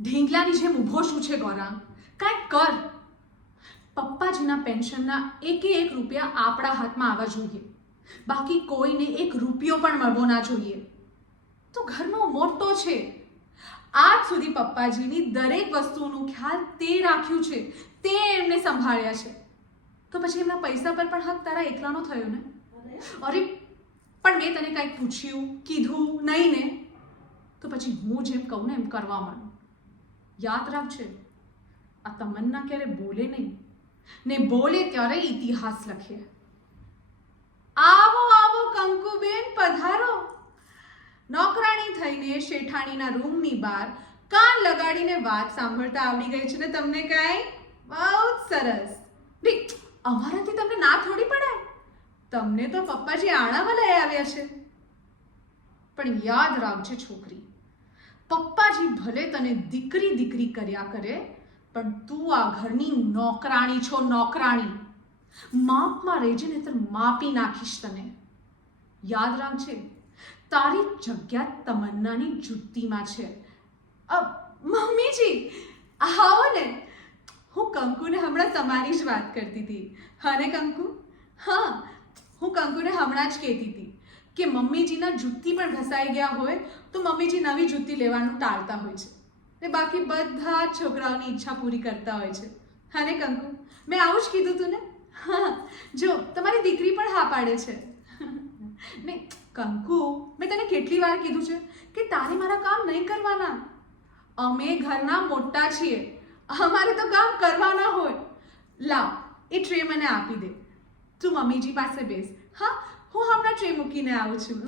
ઢીંગલાની જેમ ઊભો શું છે ગૌરાંગ? કાંઈક કર. પપ્પાજીના પેન્શનના એકે એક રૂપિયા આપણા હાથમાં આવવા જોઈએ, બાકી કોઈને એક રૂપિયો પણ મળવો ના જોઈએ. તો ઘરનો મોટો છે, આજ સુધી પપ્પાજીની દરેક વસ્તુનું ખ્યાલ તે રાખ્યું છે, તે એમને સંભાળ્યા છે. તો પછી એમના પૈસા પર પણ હક તારા એકલાનો થયો ને? અરે પણ મેં તને કાંઈક પૂછ્યું કીધું નહીં ને? તો પછી હું જેમ કહું ને એમ કરવા માંડ. યાદ રાખજે, આ તમન્ના ક્યારે બોલે નહીં, ને બોલે ત્યારે ઇતિહાસ લખે. આવો આવો કંકુબેન, પધારો. નોકરાણી થઈને શેઠાણીના રૂમની બહાર કાન લગાડીને વાત સાંભળતા આવડી ગઈ છે ને તમને? કાંઈ બહુ સરસ. અમારાથી તમને ના થોડી પડાય, તમને તો પપ્પાજી આણામાં લઈ આવ્યા છે. પણ યાદ રાખજે છોકરી, પપ્પાજી ભલે તને દીકરી દીકરી કર્યા કરે, પણ તું આ ઘરની નોકરાણી છો, નોકરાણી. માપમાં રહેજે ને તો માપી નાખીશ તને. યાદ રાખજે, તારી જગ્યા તમન્નાની જુત્તીમાં છે. મમ્મીજી આવો ને, હું કંકુને હમણાં તમારી જ વાત કરતી હતી. હા ને કંકુ? હા, હું કંકુને હમણાં જ કહેતી હતી કે મમ્મીજીના જુત્તી પણ ઘસાઈ ગયા હોય તો મમ્મીજી નવી જુત્તી લેવાનું ટાળતા હોય છે, ને બાકી બધા જ છોકરાઓની ઈચ્છા પૂરી કરતા હોય છે. હા ને કંકુ? મેં આવું જ કીધું તું ને? હા, જો તમારી દીકરી પણ હા પાડે છે. ને કંકુ, મેં તને કેટલી વાર કીધું છે કે તારે મારા કામ નહીં કરવાના. અમે ઘરના મોટા છીએ, અમારે તો કામ કરવાના હોય. લાવ, એ ટ્રે મને આપી દે. તું મમ્મીજી પાસે બેસ. હા, હું હમણાં ટ્રે મૂકીને આવું છું.